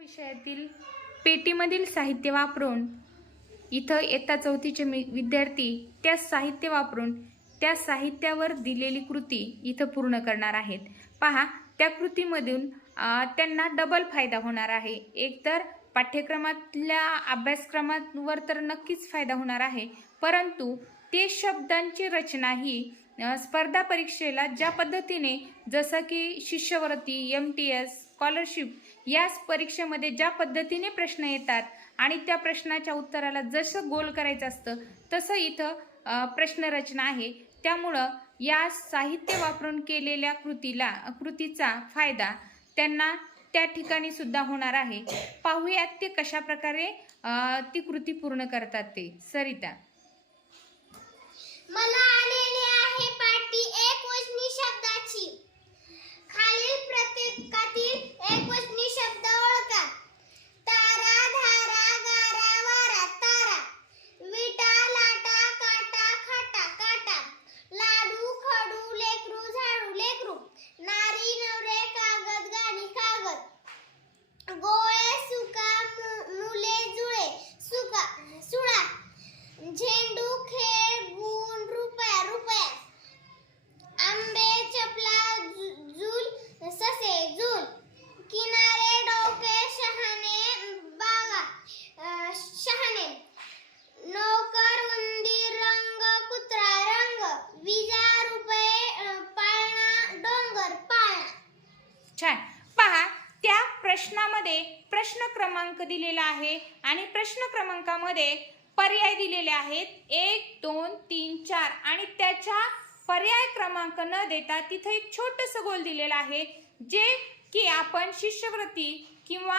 विषयातील पेटीमधील साहित्य वापरून इथं इयत्ता चौथीचे विद्यार्थी त्या साहित्य वापरून त्या साहित्यावर दिलेली कृती इथं पूर्ण करणार आहेत। पहा, त्या कृतीमधून त्यांना डबल फायदा होणार आहे। एक तर पाठ्यक्रमातल्या अभ्यासक्रमावर तर नक्कीच फायदा होणार आहे, परंतु ते शब्दांची रचना ही स्पर्धा परीक्षेला ज्या पद्धतीने, जसं की शिष्यवृत्ती, MTS, स्कॉलरशिप या परीक्षेमध्ये ज्या पद्धतीने प्रश्न येतात आणि त्या प्रश्नाच्या उत्तराला जसं गोल करायचं असतं तसं इथं प्रश्नरचना आहे। त्यामुळं या साहित्य वापरून केलेल्या कृतीचा फायदा त्यांना त्या ठिकाणी सुद्धा होणार आहे। पाहूयात ते कशा प्रकारे ती कृती पूर्ण करतात ते। सरिता, मला आलेली आहे पाटी एकवचनी शब्दाची। खालील प्रत्येकातील एकवचनी शब्द ओळखा। तारा, धारा, गारा, वारा, तारा। विटा, लाटा, काटा, खाटा, काटा। लाडू, खडू, लेकरू, झाडू, लेकरू। नारी, नवरे, कागद, गाणी, कागद। गोळे, सुका, मुले, जुळे, सुळा। झेंडू, खेळ, गुण, रुपया, रुपया। आंबे, चपला, झूल, ससे, झूल। किनारे, डोके, शहाणे, बागा, शहाणे। नौकर, उंदीर, रंग, कुत्रा, रंग। विजा, रुपये, पाळणा, डोंगर, पाळणा। छान। पहा, त्या प्रश्नामध्ये प्रश्न क्रमांक दिलेला आहे आणि प्रश्न क्रमांकामध्ये पर्याय दिलेले आहेत 1, 2, 3, 4 आणि त्याच्या पर्याय क्रमांक न देता तिथे एक छोटंसं गोल दिलेलं आहे, जे की आपण शिष्यवृत्ती किंवा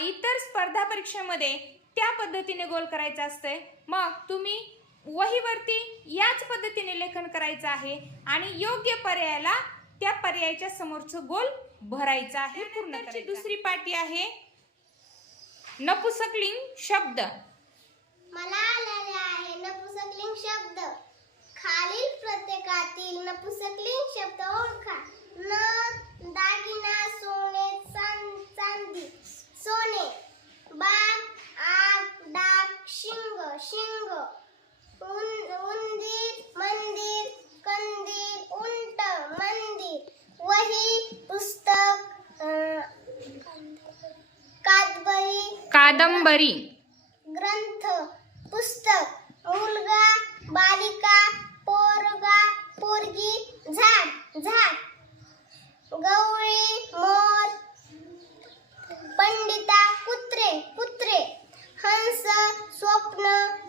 इतर स्पर्धा परीक्षेमध्ये त्या पद्धतीने गोल करायचं असतंय। मग तुम्ही वहीवरती याच पद्धतीने लेखन करायचं आहे आणि योग्य पर्यायाला त्या पर्यायाच्या समोरचं गोल भरायचं आहे, पूर्ण करायचं। दुसरी पाटी आहे नपुंसकलिंग शब्द। मला आलेले आहे नपुंसकलिंग शब्द। खालील प्रत्येकातील नपुंसकलिंग शब्द ओळखा। नथ, दागिना, सोने, चांदी, सोने। बाग, आग, डाग, शिंग, शिंग। उंदीर, मंदिर, कंदील, उंट, मंदिर। वही, पुस्तक, कादंबरी। ग्रंथ, पुस्तक। मुलगा, बालिका, पोरगा, पोरगी, झाड, झाड। गवळी, मोर। पंडिता, कुत्रे, कुत्रे। हंस, स्वप्न,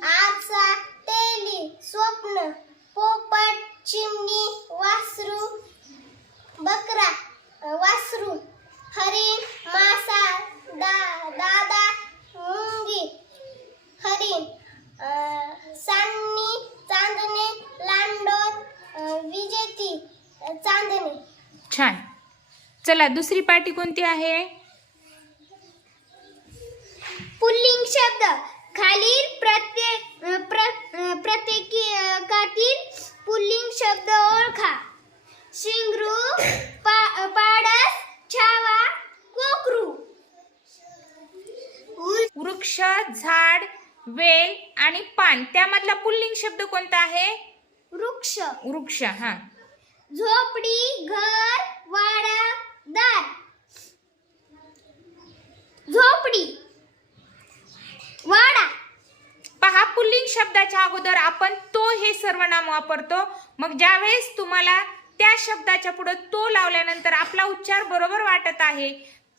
आरसा, तेली, स्वप्न। पोपट, चिमणी, वासरू, बकरा, वासरू। हरिण, मासा, दादा, मुंगी, हरिण। सांडणी, चांदणे, लांडोर, विजेती, चांदणे। छान। चला, दुसरी पाटी कोणती आहे? पुल्लिंग शब्द। खालील प्रत्येकातील पुल्लिंग शब्द ओळखा। शिंगरू, पाडस, छावा, कोकरू। वृक्ष, झाड, वेल आणि पान, त्यामधला पुल्लिंग शब्द कोणता आहे? वृक्ष, वृक्ष। हा। झोपडी, घर, वाडा, दार। झोपडी, वाडा। पहा, पुल्लिंग शब्दाच्या अगोदर आपण तो हे सर्वनाम वापरतो। मग ज्यावेळेस तुम्हाला त्या शब्दाच्या पुढे तो लावल्यानंतर आपला उच्चार बरोबर वाटत आहे,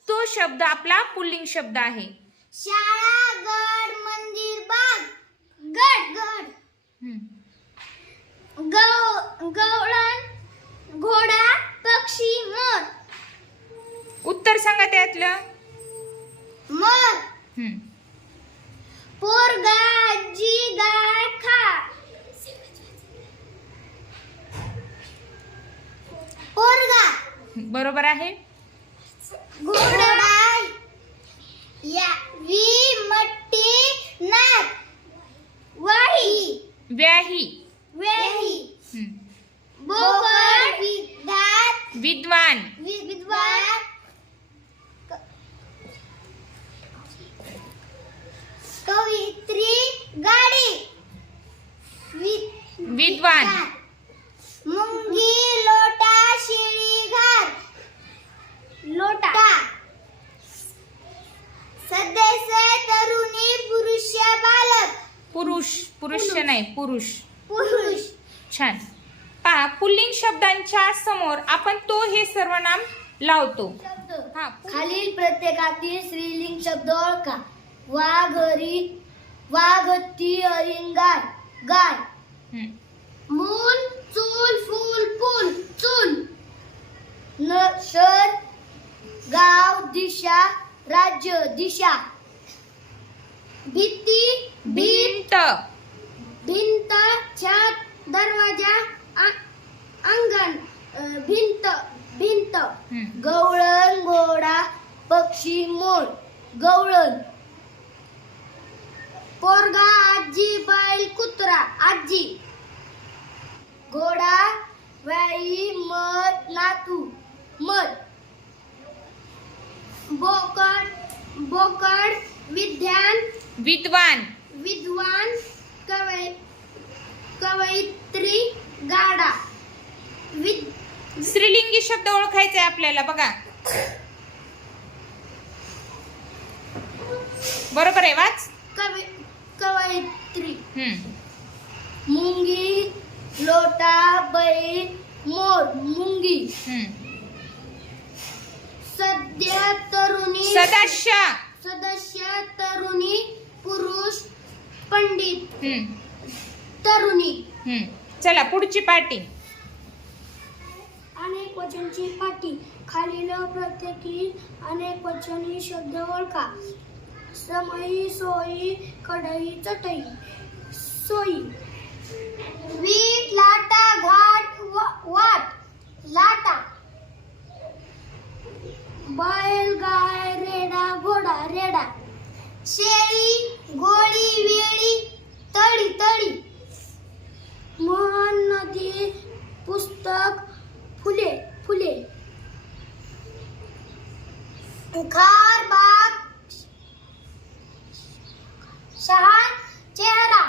तो शब्द आपला पुल्लिंग शब्द आहे। शाळा, गड, मंदिर, बाग। गड, गड। गवळण, घोडा, पक्षी, मोर। उत्तर सांगा त्यातलं। मोर। पोरगा, आजी, गाय, खार। पोरगा बरोबर आहे। घोडा, मट्टी, नाद। वाही, व्याही, वेही। बोकड, विद्वान, विद्वान। पुरुष. पुरुष. छान. पहा, पुल्लिंग शब्दांच्या समोर आपण तो हे सर्वनाम लावतो. हा. खालील प्रत्येकातील स्त्रीलिंग शब्द ओळखा. वाघरी, वाघती, हरिण, गाय, गाय. हम्म. मूल, चूल, फूल, पूल, चूल. शहर, गाव, दिशा, राज्य, दिशा. भीती, भिंत. भिंत, छत, दरवाजा, अंगण, भिंत, भिंत. हम्म. गवळण, घोडा, पक्षी, मोर, गवळण. पोरगा, आजी, बैल, कुत्रा, आजी. घोडा, गाई, मध, नातू, मध. बोकड, बोकड, विद्वान, विद्वान. विद्वान, कवयित्री, गाडा. स्त्रीलिंगी शब्द ओळखायचे आपल्याला. बघा, बरोबर आहे, वाच. कवयित्री. हम्म. मुंगी, लोटा, बैल, मोर, मुंगी. हम्म. सध्या, तरुणी, सदस्य. सदस्य, तरुणी, पुरुष, पंडित, हम्म. तरुणी. हम्म. चला, पुढची पाटी. अनेक वचनची पाटी. खालील प्रत्येकी अनेक वचनी शब्द ओळखा. समई, सोयी, कढई, चटई, सोयी. वीट, लाटा, घाट, वाट, लाटा. बैल, गाय, रेडा, घोडा, रेडा. शेळी, गोळी, वेळी, तळी, तळी. म्हण, नदी, पुस्तक, फुले, फुले. खार, बाग, शहाण, चेहरा.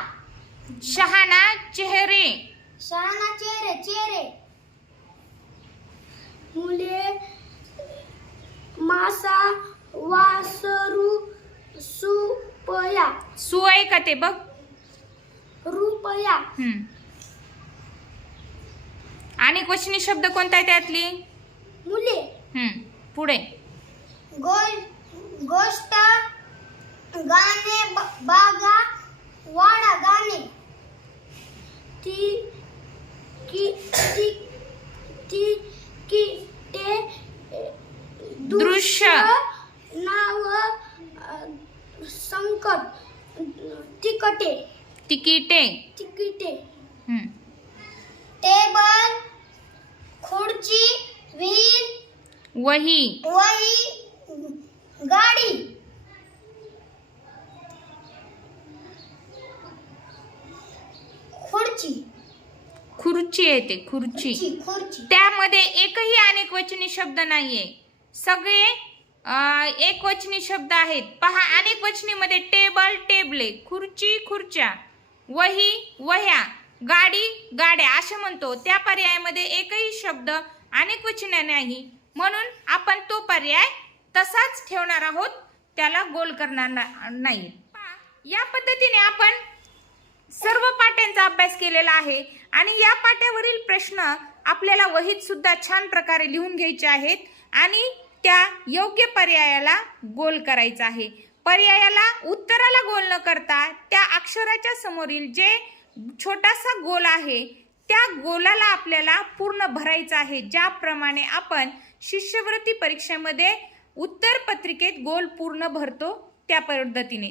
शहाणा, चेहरे. शहाणा, चेहरे, चेहरे. मुले, मासा, वासरू, सुपया, सु आहे का ते बघ. रुपया. हम्म. अनेक वचनी शब्द कोणता आहे त्यातली. मुले. हम्म. पुढे. गोष्ट, गाणे, बागा, वाडा, गाणे. ती, की, ती, की, ते, दृश्य. नाव, संकट, तिकटे, तिकिटे. तिकिटे. हम्म. टेबल, खुर्ची, व्हील, वही. वही, गाडी. खुर्ची. खुर्ची आहे ते, खुर्ची. खुर्ची. त्यामध्ये एकही अनेक वचनी शब्द नाहीये. सगळे एक वचनी शब्द आहेत. पहा, अनेक वचनी मध्ये टेबल, टेबले, खुर्ची, खुर्च्या, वही, वह्या, गाडी, गाड्या असे म्हणतो. त्या पर्यायामध्ये एकही शब्द अनेक वचनी नाही, म्हणून आपण तो पर्याय तसाच ठेवणार आहोत, त्याला गोल करणार नाही. या पद्धतीने आपण सर्व पाट्यांचा अभ्यास केलेला आहे आणि या पाट्यावरील प्रश्न आपल्याला वहीत सुद्धा छान प्रकारे लिहून घ्यायचे आहेत आणि त्या योग्य पर्यायाला गोल करायचा आहे. पर्यायाला, उत्तराला गोल न करता त्या अक्षराच्या समोरील जे छोटासा गोल आहे त्या गोलाला आपल्याला पूर्ण भरायचा आहे. ज्याप्रमाणे आपण शिष्यवृत्ती परीक्षेमध्ये उत्तर पत्रिकेत गोल पूर्ण भरतो त्या पद्धतीने.